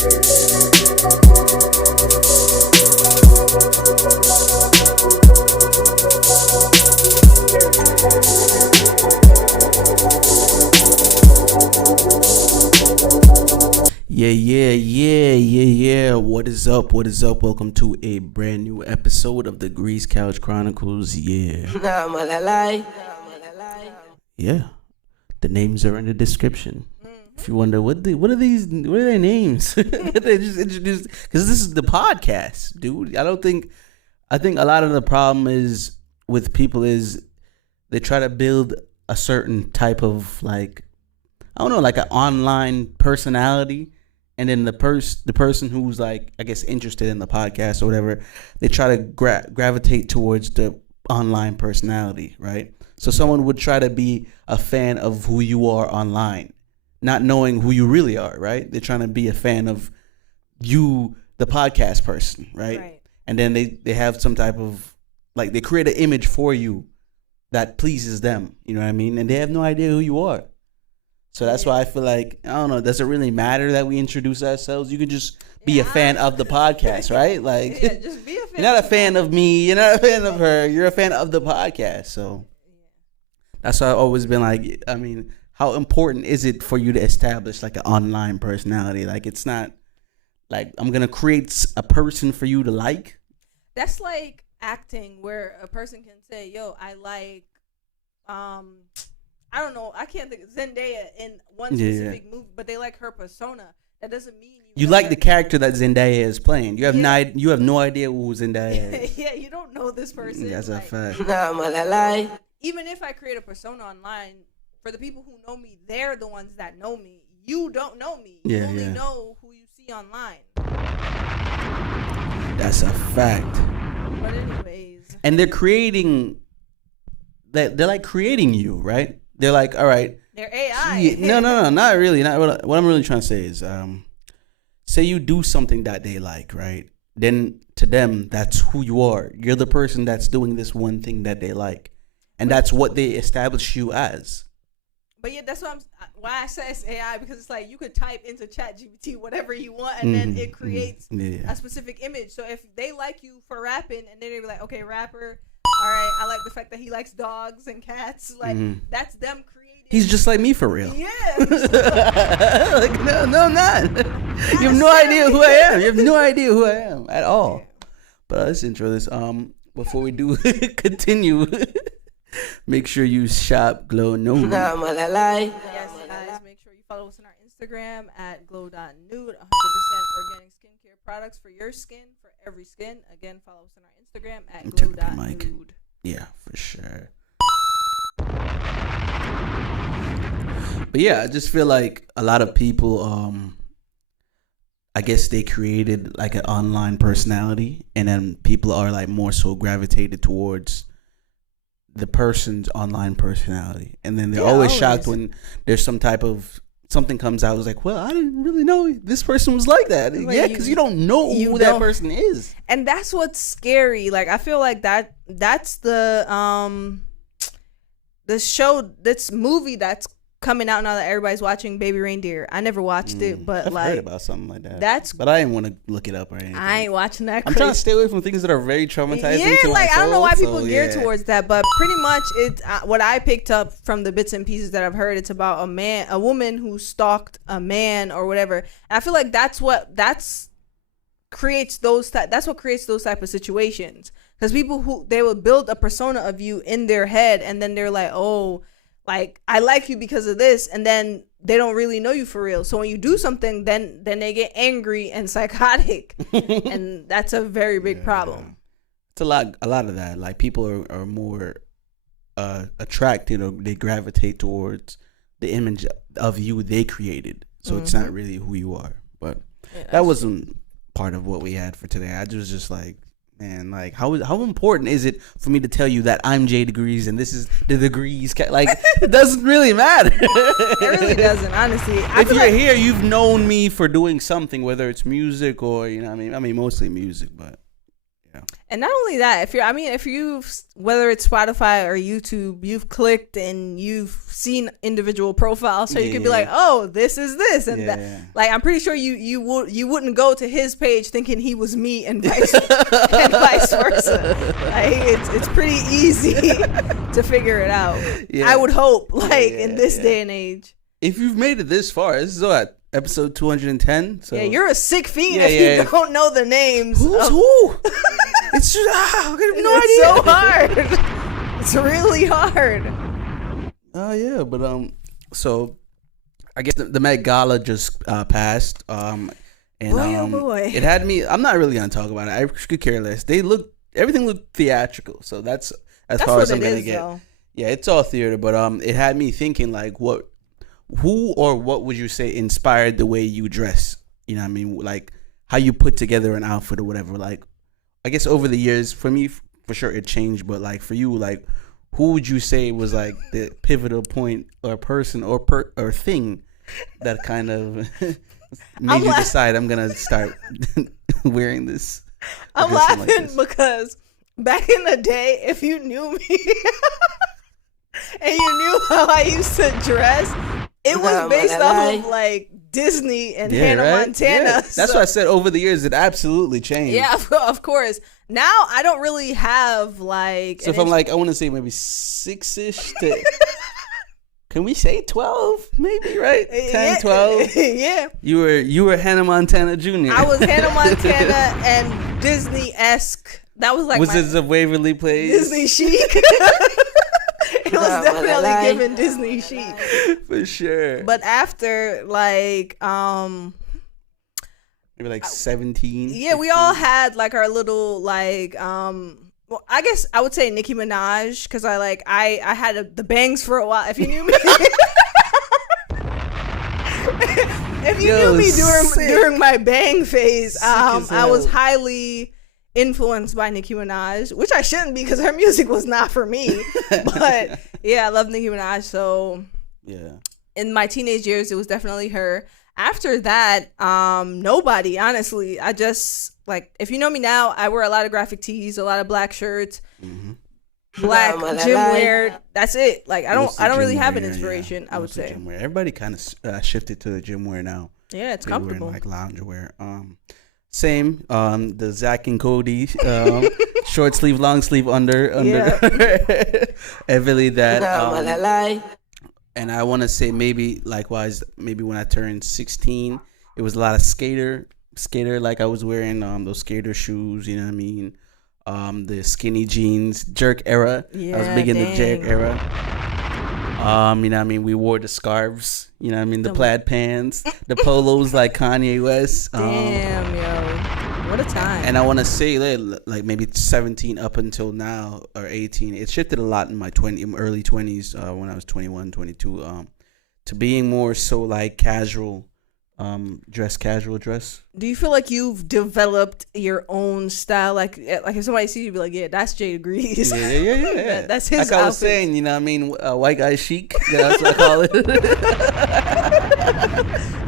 Yeah. What is up? Welcome to a brand new episode of the CouchChronicles. Yeah. The names are in the description. If you wonder what are their names? They just introduced, because this is the podcast, dude. I think a lot of the problem is with people is they try to build a certain type of like an online personality. And then the person who's like, I guess, interested in the podcast or whatever, they try to gravitate towards the online personality, right? So someone would try to be a fan of who you are online, not knowing who you really are, right? They're trying to be a fan of you, the podcast person, right? And then they have some type of, like, they create an image for you that pleases them, you know what I mean? And they have no idea who you are. So that's why I feel like, I don't know, does it really matter that we introduce ourselves? You can just be a fan of the podcast, right? Like, just be a fan. You're not a fan of me. You're not a fan of her. You're a fan of the podcast. So that's why I've always been like, I mean, how important is it for you to establish like an online personality? Like, it's not like I'm going to create a person for you to like. That's like acting where a person can say, yo, I like, I don't know. I can't think of Zendaya in one specific movie, but they like her persona. That doesn't mean you like the character that Zendaya is playing. You have no idea who Zendaya is. Yeah, you don't know this person. That's a fact. Even if I create a persona online, for the people who know me, they're the ones that know me. You don't know me. You only know who you see online. That's a fact. But anyways, and they're creating. They're like creating you, right? They're like, all right. They're AI. No, not really. Not what I'm really trying to say is, say you do something that they like, right? Then to them, that's who you are. You're the person that's doing this one thing that they like, and that's what they establish you as. But yeah, that's why I say it's AI, because it's like you could type into ChatGPT whatever you want, and then it creates a specific image. So if they like you for rapping, and then they be like, okay, rapper. All right, I like the fact that he likes dogs and cats. Like, that's them creating. He's just like me for real. Yeah. Like, no, I'm not. You have no idea who I am. At all. But let's intro this. Before we do continue, make sure you shop Glow Nude. Yes, guys, make sure you follow us on our Instagram at glow.nude. 100% organic skincare products for your skin, for every skin. Again, follow us on our Instagram at glow.nude. Yeah, for sure. But yeah, I just feel like a lot of people, I guess they created like an online personality, and then people are like more so gravitated towards the person's online personality, and then they're always shocked when there's some type of something comes out. It's like, well, I didn't really know this person was like that. Like, yeah, because you don't know who that person is, and that's what's scary. Like, I feel like that's the this movie that's coming out now that everybody's watching, Baby Reindeer. I never watched it, but I've like heard about something like that. But I didn't want to look it up or anything. I ain't watching that. I'm trying to stay away from things that are very traumatizing. Yeah, like I don't know why people gear towards that, but pretty much it's what I picked up from the bits and pieces that I've heard. It's about a woman who stalked a man or whatever. And I feel like that's what creates those type of situations, because people they will build a persona of you in their head, and then they're like, oh, like, I like you because of this, and then they don't really know you for real. So when you do something, then they get angry and psychotic, and that's a very big problem. It's a lot of that. Like, people are more attracted, or they gravitate towards the image of you they created. So it's not really who you are. But that wasn't part of what we had for today. I was just like, man, like, how important is it for me to tell you that I'm J Degrees and this is the Degrees? Like, it doesn't really matter. It really doesn't, honestly. If you're here, you've known me for doing something, whether it's music or, you know what I mean? I mean, mostly music, but, yeah. And not only that, if you've, whether it's Spotify or YouTube, you've clicked and you've seen individual profiles, so you could be like, oh, this is this and that. Like, I'm pretty sure you wouldn't go to his page thinking he was me and vice versa. Like, it's pretty easy to figure it out. Yeah. I would hope, like, in this day and age. If you've made it this far, this is what, episode 210. So yeah, you're a sick fiend if you don't know the names. Who's who? It's just, I have no idea. It's so hard. It's really hard. Yeah, but so I guess the Met Gala just passed. And boy. It had me. I'm not really gonna talk about it. I could care less. Everything looked theatrical. So that's far as I'm gonna get. Though. Yeah, it's all theater, but it had me thinking like, who or what would you say inspired the way you dress? You know what I mean? Like how you put together an outfit or whatever. Like, I guess over the years, for me, for sure, it changed. But like for you, like who would you say was like the pivotal point or person or thing that kind of made you decide I'm gonna start wearing this? I'm laughing because back in the day, if you knew me and you knew how I used to dress, it was based off of like Disney and Hannah Montana. Yeah. That's why I said over the years it absolutely changed. Yeah, of course. Now I don't really have like. So if I'm like, I want to say maybe 6-ish to. Can we say 12? Maybe, right? 10, 12. Yeah. You were Hannah Montana Jr. I was Hannah Montana and Disney-esque. That was like Wizards of Waverly Place. Disney chic. It was definitely giving Disney chic. For sure. But after like maybe like 17. Yeah, 15. We all had like our little like well, I guess I would say Nicki Minaj because I had the bangs for a while. If you knew me, if you knew me during my bang phase, I was highly influenced by Nicki Minaj, which I shouldn't be because her music was not for me. But yeah, I love Nicki Minaj. So yeah, in my teenage years, it was definitely her. After that, nobody, honestly. I just like, if you know me now, I wear a lot of graphic tees, a lot of black shirts, black gym wear. That's it. Like I don't really have an inspiration. I would say everybody kind of shifted to the gym wear now. Yeah, it's comfortable. Wearing, like lounge wear. Same. The Zach and Cody short sleeve, long sleeve under. Heavily that. And I want to say maybe likewise, maybe when I turned 16, it was a lot of skater. Like I was wearing those skater shoes. You know what I mean? The skinny jeans, jerk era. Yeah, I was big in the jerk era. You know what I mean? We wore the scarves. You know what I mean? The plaid pants, the polos like Kanye West. Damn, yo. What a time. And I want to say that like maybe 17 up until now or 18, it shifted a lot in my early 20s when I was 21, 22 to being more so like casual dress. Do you feel like you've developed your own style? Like if somebody sees you, be like, yeah, that's Jay Degrees. Yeah. That's his like I was saying, you know what I mean? White guy chic. That's what I call it.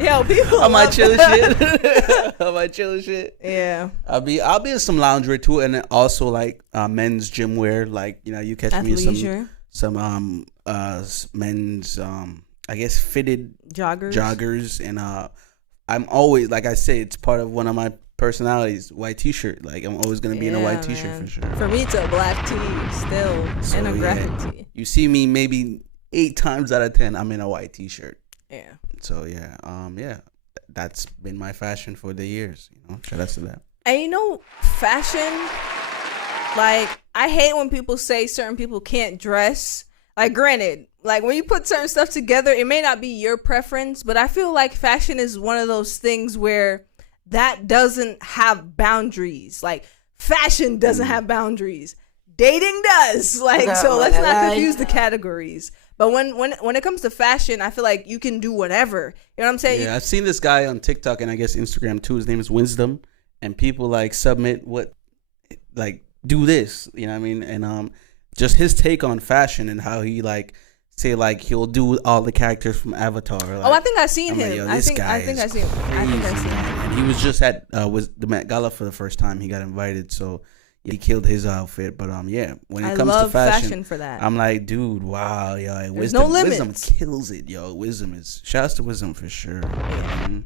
Yo, people on my chill shit. On my chill shit. Yeah. I'll be in some loungewear too, and then also like men's gym wear. Like, you know, you catch athleisure. me some men's I guess fitted joggers, and I'm always, like I say, it's part of one of my personalities, white t-shirt. Like I'm always gonna be in a white t-shirt for sure. For me, it's a black tee still, and a graphic tee. You see me maybe 8 times out of 10, I'm in a white t-shirt. Yeah. So yeah, that's been my fashion for the years. You know, shout out to that. And you know, fashion, like I hate when people say certain people can't dress. Like, granted, like when you put certain stuff together, it may not be your preference, but I feel like fashion is one of those things where that doesn't have boundaries. Like fashion doesn't have boundaries. Dating does. Like, so let's not confuse the categories. But when it comes to fashion, I feel like you can do whatever. You know what I'm saying? Yeah, I've seen this guy on TikTok and I guess Instagram too. His name is Wisdom, and people like submit like do this. You know what I mean? And just his take on fashion and how he like say like he'll do all the characters from Avatar. Like, I think I've seen him. Like, I think I've seen him. And he was just at was the Met Gala for the first time. He got invited, so he killed his outfit. But yeah, when it I comes love to fashion, fashion for that. I'm like, dude, wow, yo, There's wisdom, no limits. wisdom kills it, yo. Wisdom is shouts to wisdom for sure. Mhm.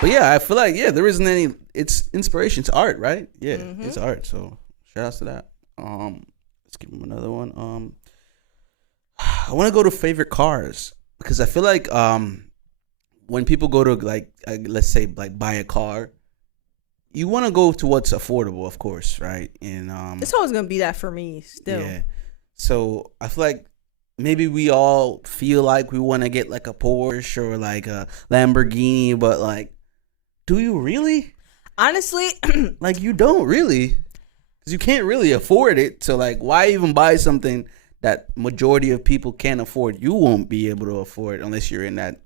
But yeah, I feel like there isn't any. It's inspiration. It's art, right? Yeah, it's art. So shout outs to that. Let's give him another one. I want to go to favorite cars because I feel like when people go to like let's say like buy a car, you want to go to what's affordable, of course, right? And It's always gonna be that for me still. yeah. So I feel like maybe we all feel like we want to get like a Porsche or like a Lamborghini, but like, do you really? Honestly, Like, you don't really, because you can't really afford it. So like, why even buy something that majority of people can't afford? You won't be able to afford unless you're in that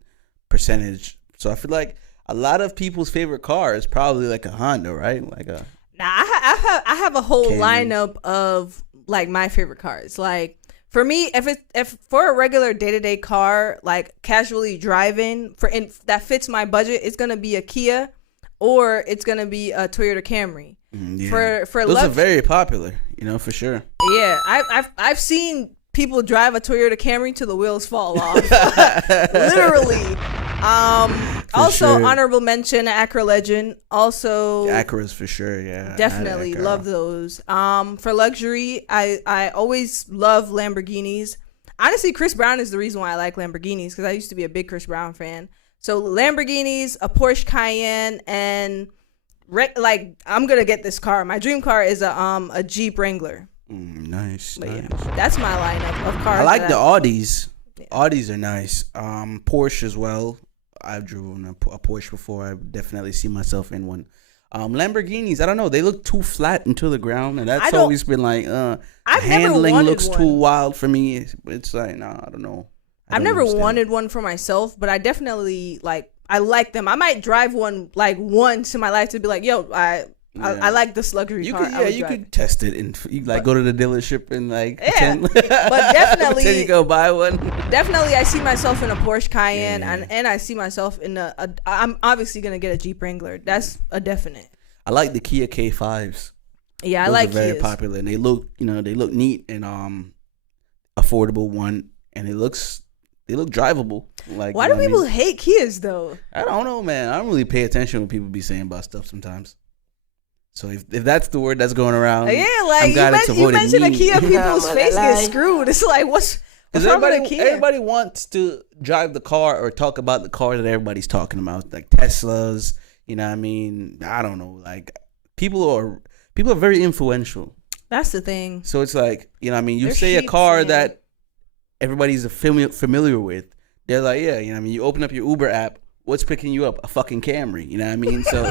percentage. So I feel like a lot of people's favorite car is probably like a Honda, right? Like a I have a whole Camry. lineup of like my favorite cars. Like for me, if for a regular day-to-day car, like casually driving that fits my budget, it's gonna be a Kia, or it's gonna be a Toyota Camry. yeah. For Those are very popular, for sure. Yeah, I've seen people drive a Toyota Camry till the wheels fall off. Literally. Also, sure. honorable mention, Acura Legend. Also, Acuras for sure, yeah. definitely Acura. love those. For luxury, I always love Lamborghinis. Honestly, Chris Brown is the reason why I like Lamborghinis, because I used to be a big Chris Brown fan. So Lamborghinis, a Porsche Cayenne, and like I'm gonna get this car. My dream car is a Jeep Wrangler. Nice, But nice. yeah, that's my lineup of cars. I like that the Audis. Audis are nice. Porsche as well. I've driven a Porsche before. I definitely see myself in one. Lamborghinis, I don't know. They look too flat into the ground, and that's always been like, handling looks too wild for me. It's like, nah, I don't know. I've never wanted one for myself, but I definitely I like them. I might drive one like once in my life to be like, yo, I like this luxury car. You could test it and you go to the dealership and pretend, but definitely pretend you go buy one. Definitely, I see myself in a Porsche Cayenne, and I see myself in I'm obviously gonna get a Jeep Wrangler. That's a definite. I like the Kia K5s. Yeah, Those I like are very Kias. popular, and they look neat and affordable one, and they look drivable. Like, why do people hate Kias though? I don't know, man. I don't really pay attention when people be saying about stuff sometimes. So if that's the word that's going around, Yeah, like you mentioned a Kia, people's face get screwed. It's like what's wrong with a Kia? Everybody wants to drive the car or talk about the car that everybody's talking about, like Teslas. You know what I mean? I don't know. Like people are very influential. That's the thing. So it's like, you know what I mean? You They're say a sheep, car man. that everybody's familiar with. They're like, yeah, you know what I mean? You open up your Uber app. What's picking you up? A fucking Camry. You know what I mean? So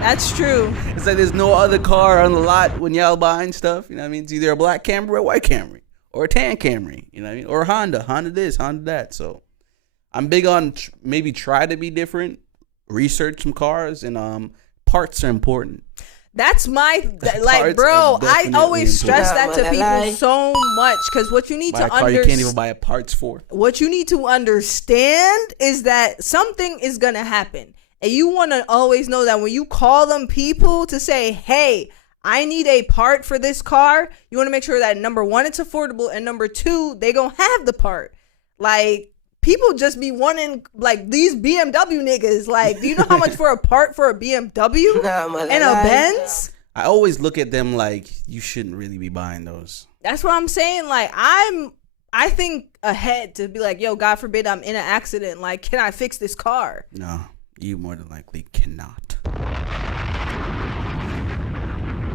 That's true. it's like there's no other car on the lot when y'all buying stuff. You know what I mean? It's either a black Camry or a white Camry or a tan Camry. You know what I mean? Or a Honda this, Honda that. So I'm big on maybe try to be different, research some cars, and parts are important. That's my Parts bro. are I definitely always stress that to important. people so much, because what you need Buy to a car you can't even understand. buy parts for. What you need to understand is that something is gonna happen, and you want to always know that when you call them people to say, "Hey, I need a part for this car," you want to make sure that number one, it's affordable, and number two, they gonna have the part. Like, people just be wanting like these BMW niggas. Like, do you know how much for a part for a BMW and a Benz? I always look at them like you shouldn't really be buying those. That's what I'm saying. Like, I think ahead to be like, yo, God forbid I'm in an accident. Like, can I fix this car? No, you more than likely cannot.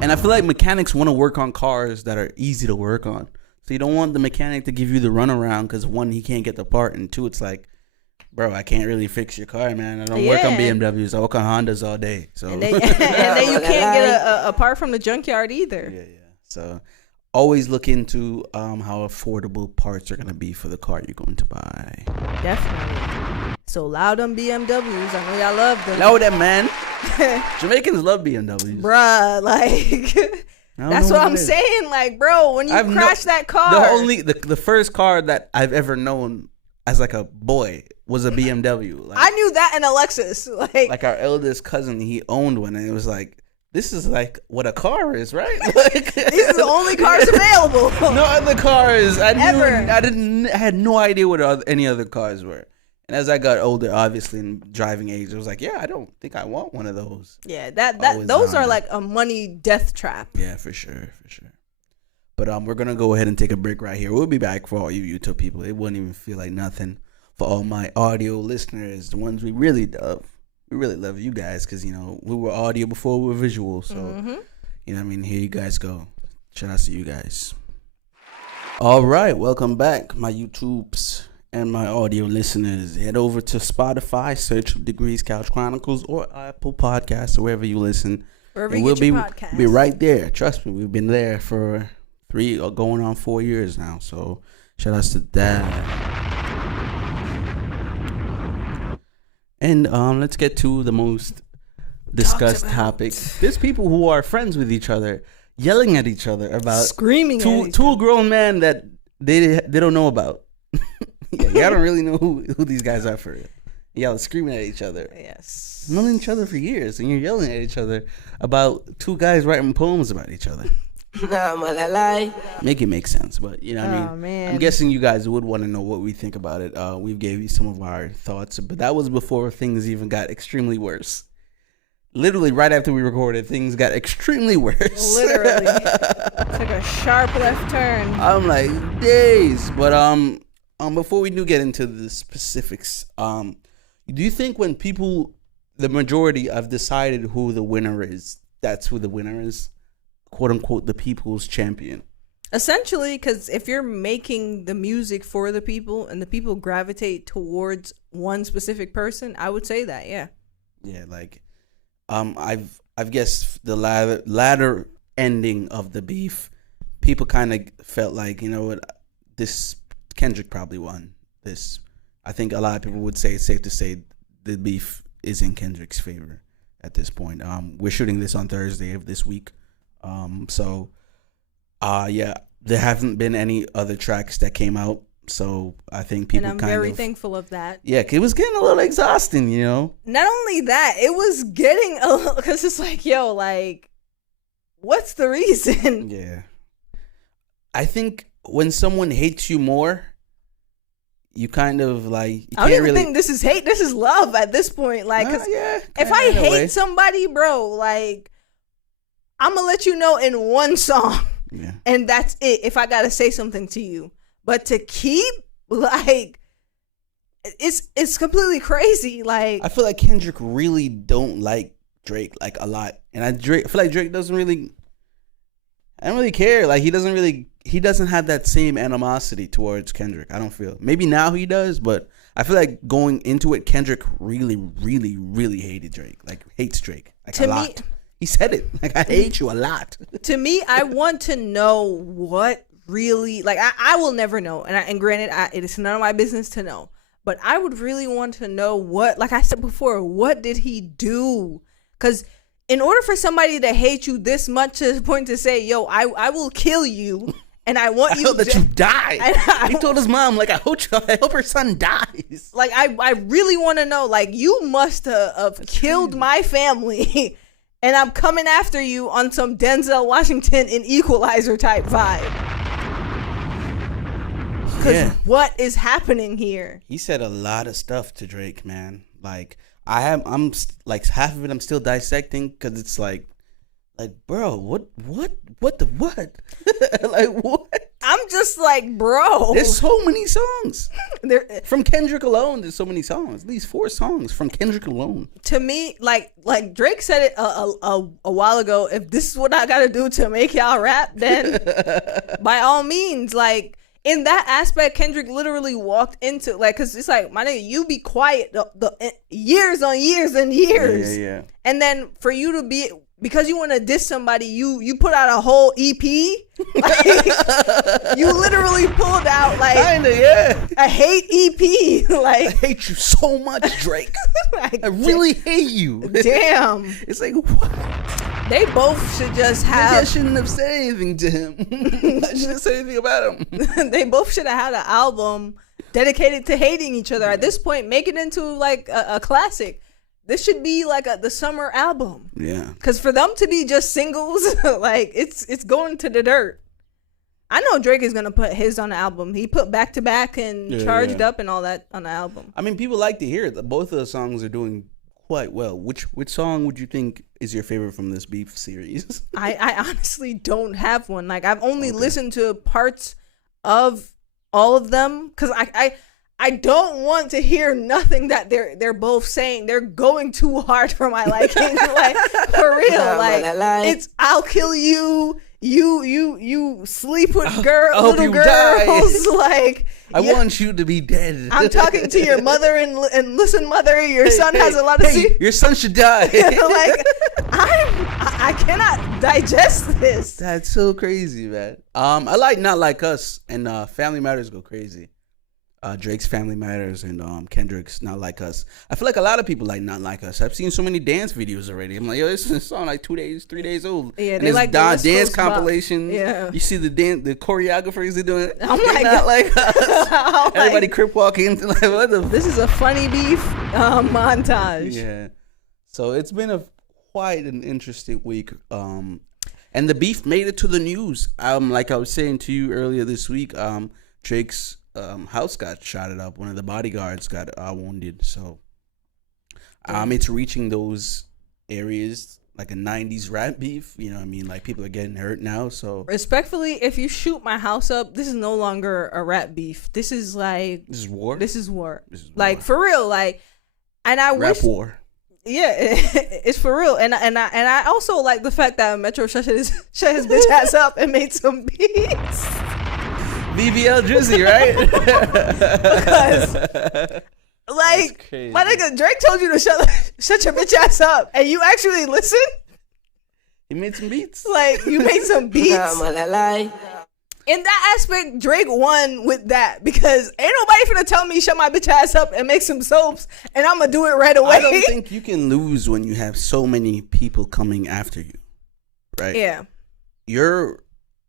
And I feel like mechanics want to work on cars that are easy to work on. So you don't want the mechanic to give you the runaround because one, he can't get the part, and two, it's like, bro, I can't really fix your car, man. I don't work on BMWs. I work on Hondas all day. So And then you can't get a part from the junkyard either. yeah. So always look into how affordable parts are gonna be for the car you're going to buy. Definitely. So loud on BMWs. I know y'all love them. Know that, man. Jamaicans love BMWs. Bruh, like that's what I'm saying. Like, bro, when you crash that car. The first car that I've ever known as like a boy was a BMW. Like, I knew that in a Lexus. Like our eldest cousin, he owned one, and it was like, this is like what a car is, right? Like, these are the only cars available. No other cars. I Ever. had no idea what any other cars were. And as I got older, obviously in driving age, I was like, yeah, I don't think I want one of those. Yeah, those are like a money death trap. Yeah, for sure. But we're gonna go ahead and take a break right here. We'll be back for all you YouTube people. It wouldn't even feel like nothing for all my audio listeners, the ones we really love. We really love you guys because, you know, we were audio before we were visual. So, you know what I mean? Here you guys go. Shout out to you guys. All right. Welcome back, my YouTubes and my audio listeners. Head over to Spotify, search Degrees Couch Chronicles, or Apple Podcasts, or wherever you listen. Wherever you get your podcast. Be right there. Trust me, we've been there for 3 or going on 4 years now. So, shout out to that. And let's get to the most discussed topic. There's people who are friends with each other, yelling at each other about screaming two grown men that they don't know about. Y'all don't really know who these guys are for real. Y'all screaming at each other. Yes. Known each other for years, and you're yelling at each other about 2 guys writing poems about each other. Make it make sense, but you know what I mean? Man. I'm guessing you guys would want to know what we think about it. We gave you some of our thoughts, but that was before things even got extremely worse. Literally right after we recorded, things got extremely worse. Literally. Took a sharp left turn. I'm like, days. But before we do get into the specifics, do you think when people, the majority have decided who the winner is, that's who the winner is? Quote unquote, the people's champion. Essentially, because if you're making the music for the people and the people gravitate towards one specific person, I would say that, yeah. Yeah, like, I've guessed the latter ending of the beef, people kind of felt like, you know what, this Kendrick probably won this. I think a lot of people would say it's safe to say the beef is in Kendrick's favor at this point. We're shooting this on Thursday of this week. Yeah, there haven't been any other tracks that came out, so I think people and I'm very thankful of that. Yeah, it was getting a little exhausting, you know. Not only that, it was getting a little, because it's like, yo, like, what's the reason? Yeah, I think when someone hates you more, you kind of like. I don't even think this is hate. This is love at this point. Like, cause if I hate somebody, bro, like, I'm gonna let you know in one song, and that's it. If I gotta say something to you, but to keep, like, it's completely crazy. Like, I feel like Kendrick really don't like Drake like a lot, and I feel like Drake doesn't really. I don't really care. Like, he doesn't have that same animosity towards Kendrick. I don't feel. Maybe now he does, but I feel like going into it, Kendrick really, really, really hated Drake. Like, hates Drake like a lot. He said it. Like, I hate you a lot. To me, I want to know what really, like, I will never know. And granted, it is none of my business to know. But I would really want to know what, like I said before, what did he do? Because in order for somebody to hate you this much to the point to say, yo, I will kill you. And I want you that you die. He told his mom, like, I hope her son dies. Like, I really want to know, like, you must have killed my family. And I'm coming after you on some Denzel Washington in Equalizer type vibe. Because what is happening here? He said a lot of stuff to Drake, man. Like, I'm like, half of it I'm still dissecting because it's like, bro, what? Like, what? I'm just like, bro. There's so many songs. From Kendrick alone, there's so many songs. At least 4 songs from Kendrick alone. To me, like Drake said it a while ago, if this is what I gotta do to make y'all rap, then by all means, like, in that aspect, Kendrick literally walked into, like, because it's like, my nigga, you be quiet the years on years and years. Yeah. And then for you to be, because you want to diss somebody, you put out a whole EP. Like, you literally pulled out, like, a hate EP. Like, I hate you so much, Drake. Like, I really hate you. Damn. It's like, what? They both should just have. Maybe I shouldn't have said anything to him. I shouldn't say anything about him. They both should have had an album dedicated to hating each other. At this point, make it into like a classic. This should be like the summer album. Yeah. Because for them to be just singles, like it's going to the dirt. I know Drake is gonna put his on the album. He put Back to Back and Charged Up and all that on the album. I mean, people like to hear it. Both of the songs are doing quite well. Which song would you think is your favorite from this beef series? I honestly don't have one. Like I've only listened to parts of all of them because I don't want to hear nothing that they're both saying. They're going too hard for my liking. Like for real. Like it's I'll kill you. You sleep with little girls. Like I want you to be dead. I'm talking to your mother and listen, mother, your son has a lot of your son should die. Like I cannot digest this. That's so crazy, man. I like Not Like Us and Family Matters go crazy. Drake's Family Matters and Kendrick's Not Like Us. I feel like a lot of people like Not Like Us. I've seen so many dance videos already. I'm like, yo, this is a song like 3 days old. Yeah, and they like the dance compilation. Yeah, you see the choreographers are doing it. I'm like, Not Like Us. Everybody crip walking. Like, what the? This is a funny beef montage. Yeah. So it's been quite an interesting week. And the beef made it to the news. Like I was saying to you earlier this week, Drake's house got shot up. One of the bodyguards got wounded. So it's reaching those areas like a 90s rap beef. You know what I mean? Like people are getting hurt now. So respectfully, if you shoot my house up, this is no longer a rap beef. This is like this is war. This is war. Like for real. Like, and I rap wish war. Yeah, it's for real. And I also like the fact that Metro shut his bitch ass up and made some beats. BBL Drizzy, right? Because, like, my nigga Drake told you to shut your bitch ass up, and you actually listen. He made some beats. Like, you made some beats. In that aspect, Drake won with that because ain't nobody finna tell me shut my bitch ass up and make some soaps, and I'm gonna do it right away. I don't think you can lose when you have so many people coming after you, right? Yeah, you're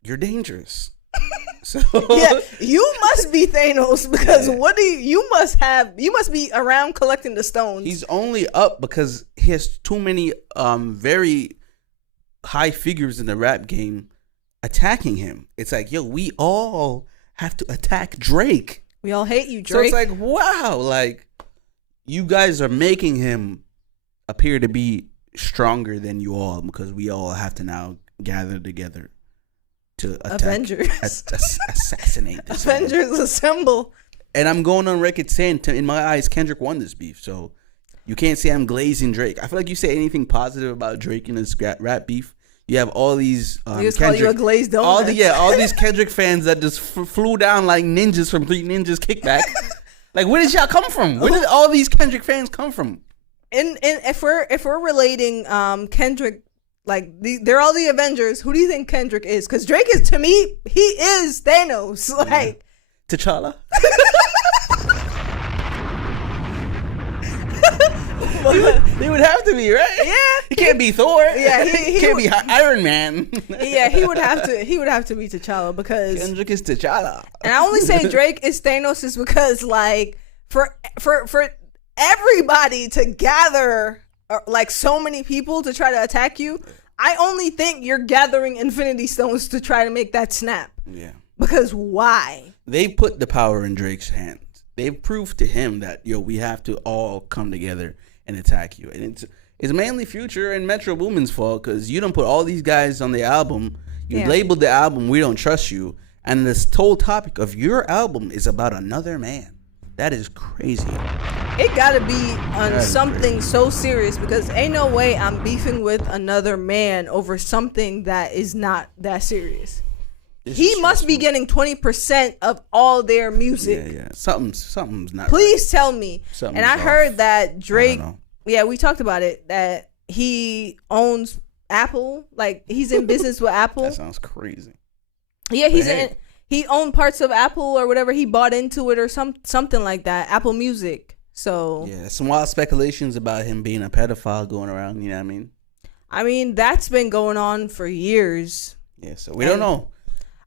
dangerous. So yeah, you must be Thanos because what do you must be around collecting the stones. He's only up because he has too many very high figures in the rap game attacking him. It's like, yo, we all have to attack Drake. We all hate you, Drake. So it's like, wow, like you guys are making him appear to be stronger than you all because we all have to now gather together to attack, Avengers assassinate this Avengers man. Assemble. And I'm going on record saying, in my eyes, Kendrick won this beef. So you can't say I'm glazing Drake. I feel like you say anything positive about Drake in this rap beef, you have all these Kendrick, call you a glazed donut. All these Kendrick fans that just flew down like ninjas from 3 Ninjas Kickback. Like, where did y'all come from? Where did all these Kendrick fans come from? And if we're relating Kendrick, like they're all the Avengers. Who do you think Kendrick is? Because Drake is, to me, he is Thanos. Like T'Challa. He would have to be, right? Yeah, he can't be Thor. Yeah, he can't be Iron Man. Yeah, he would have to be T'Challa because Kendrick is T'Challa. And I only say Drake is Thanos is because like for everybody to gather like so many people to try to attack you, I only think you're gathering Infinity Stones to try to make that snap. Yeah. Because why? They put the power in Drake's hands. They've proved to him that, yo, we have to all come together and attack you. And it's mainly Future and Metro Boomin's fault because you don't put all these guys on the album. You labeled the album We Don't Trust You. And this whole topic of your album is about another man. That is crazy. It gotta be on something so serious because ain't no way I'm beefing with another man over something that is not that serious. He must be getting 20% of all their music. Yeah. Something's not. Please tell me. Something's and I heard that Drake. Yeah, we talked about it. That he owns Apple. Like he's in business with Apple. That sounds crazy. Yeah, he owned parts of Apple or whatever. He bought into it or something like that. Apple Music. So yeah, some wild speculations about him being a pedophile going around. You know what I mean? I mean, that's been going on for years. Yeah, so we don't know.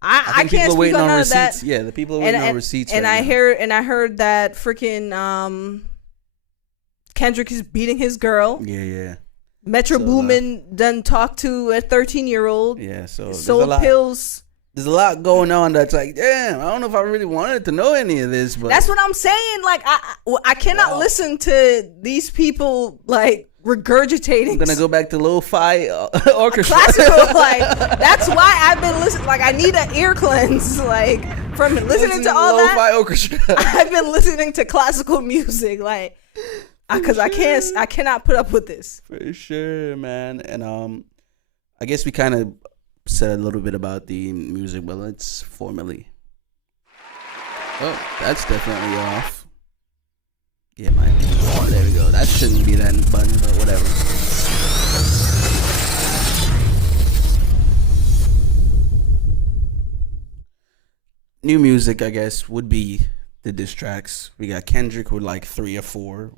I can't speak on none of that. Yeah, the people are waiting on receipts. And I heard that freaking Kendrick is beating his girl. Yeah. Metro Boomin done talked to a 13-year-old. Yeah, so sold pills. There's a lot going on that's like, damn, I don't know if I really wanted to know any of this, but that's what I'm saying. Like, I cannot listen to these people like regurgitating. I'm gonna go back to lo-fi orchestra. Classical, like that's why I've been listening. Like, I need an ear cleanse, like from listening to all lo-fi that. Orchestra. I've been listening to classical music, like, because I cannot put up with this. For sure, man. And I guess we kind of said a little bit about the music, but let's formally. Oh, that's definitely off. Yeah, might be. Oh, there we go. That shouldn't be that button, but whatever. New music, I guess, would be the diss tracks. We got Kendrick with like 3 or 4.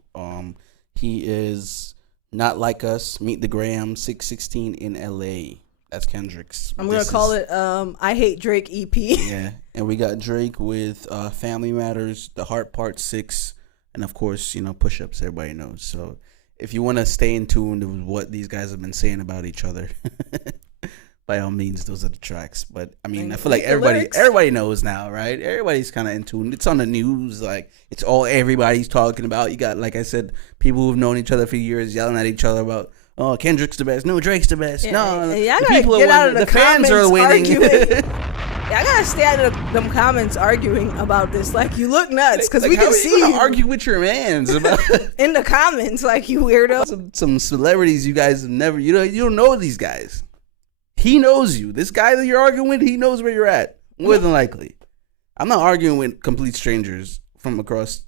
He is Not Like Us, Meet the Graham, 616 in LA. That's Kendrick's. I'm going to call it I Hate Drake EP. Yeah. And we got Drake with Family Matters, The Heart Part 6, and of course, Push Ups, everybody knows. So if you want to stay in tune with what these guys have been saying about each other, by all means, those are the tracks. But I mean, I feel like everybody knows now, right? Everybody's kind of in tune. It's on the news. Like, it's all everybody's talking about. You got, like I said, people who've known each other for years yelling at each other about, oh, Kendrick's the best. No, Drake's the best. Yeah, no, the people are winning. The fans are winning. I gotta stay out of them comments arguing about this. Like, you look nuts because we can see you argue with your mans about in the comments, like, you weirdo. Some celebrities you guys have never. You don't know these guys. He knows you. This guy that you're arguing with, he knows where you're at. More than likely. I'm not arguing with complete strangers from across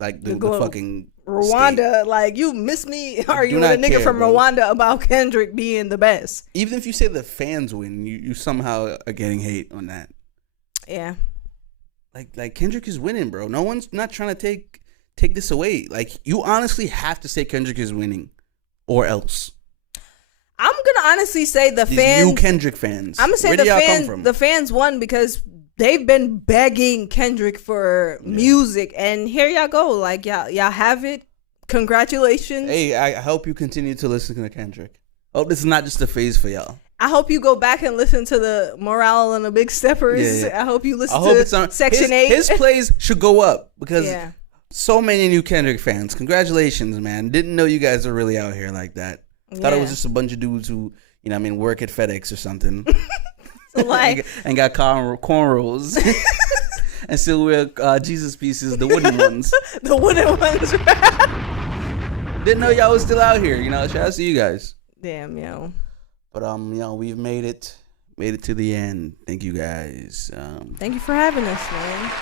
like the fucking Rwanda. state. Like, you miss me arguing with a nigga from Rwanda about Kendrick being the best. Even if you say the fans win, you somehow are getting hate on that. Yeah. Like Kendrick is winning, bro. No one's not trying to take this away. Like, you honestly have to say Kendrick is winning, or else. I'm gonna honestly say the fans. New Kendrick fans. I'm gonna say the fans won because they've been begging Kendrick for music, and here y'all go. Like, y'all have it. Congratulations. Hey, I hope you continue to listen to Kendrick. Hope this is not just a phase for y'all. I hope you go back and listen to the Morale and the Big Steppers. I hope you listen to Section 8. His plays should go up because so many new Kendrick fans. Congratulations, man. Didn't know you guys are really out here like that. Thought it was just a bunch of dudes who, work at FedEx or something. Like, and got cornrows. And still wear Jesus pieces, the wooden ones. The wooden ones. Didn't know y'all was still out here. Shout out to you guys. Damn, yo. But we've made it to the end. Thank you guys. Thank you for having us, man.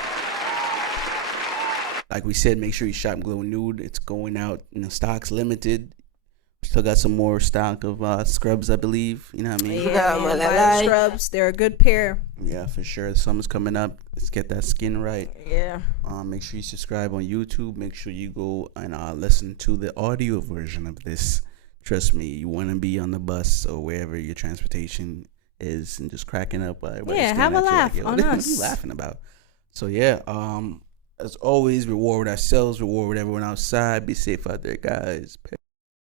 Like we said, make sure you shop Glow Nude. It's going out. Stock's limited. Still got some more stock of scrubs, I believe. You know what I mean? Yeah, scrubs. They're a good pair. Yeah, for sure. The summer's coming up. Let's get that skin right. Yeah. Make sure you subscribe on YouTube. Make sure you go and listen to the audio version of this. Trust me, you want to be on the bus or wherever your transportation is and just cracking up. Have a laugh on us. What are you laughing about? So, yeah. As always, reward ourselves, reward everyone outside. Be safe out there, guys.